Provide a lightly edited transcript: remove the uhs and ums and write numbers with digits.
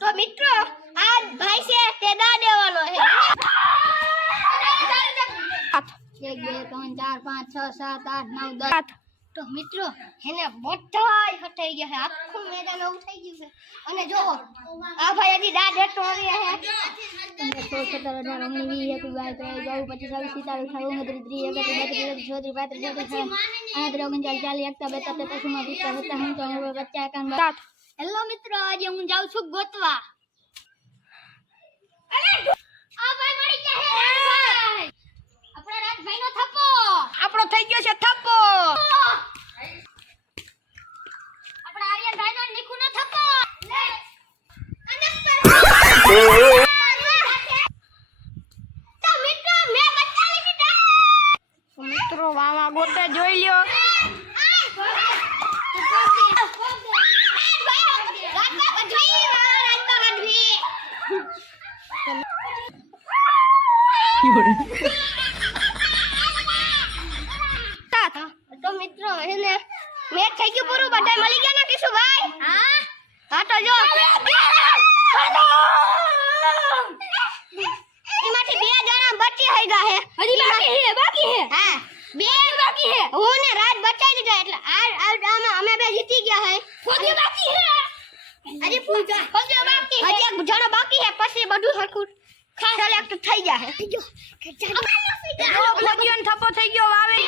તો મિત્રો આ ભાઈ છે તે દા દેવાનો છે 1 2 3 4 5 6 7 8 9 10 તો મિત્રો એને બધાય હટાઈ ગયા છે આખું મેદાન એવું થઈ ગયું છે અને જો આ ભાઈ હજી દા દેતો આવી છે 16 17 18 19 20 21 હેલો મિત્રો આજે હું જાઉં છું ગોતવા આ ભાઈ મળી ગયા છે આપણા રાજભાઈનો થપ્પો આપણો થઈ ગયો છે થપ્પો આપણા આર્યનભાઈનો નિકુનો થપ્પો તો મિત્રો મે બચાવી દીધા મિત્રો વાવા ગોતે જોઈ લ્યો તો મિત્રો એને મેચ થઈ ગયું પૂરું બધાય મળી ગયા ને કિશુભાઈ હા તો જો એમાંથી બે જણા બચી થઈ ગયા હે હજી બાકી હે હા બે બાકી હે હું ને રાત બચાઈ દીધા એટલે આમાં અમે બે જીતી ગયા હે ફોજી બાકી હે હજી ફોજી બાકી હે હજી એક જણો બાકી હે પછી બધું સરખું સેલેક્ટ થઈ ગયા હે ફોજીનો થપ્પો થઈ ગયો આવે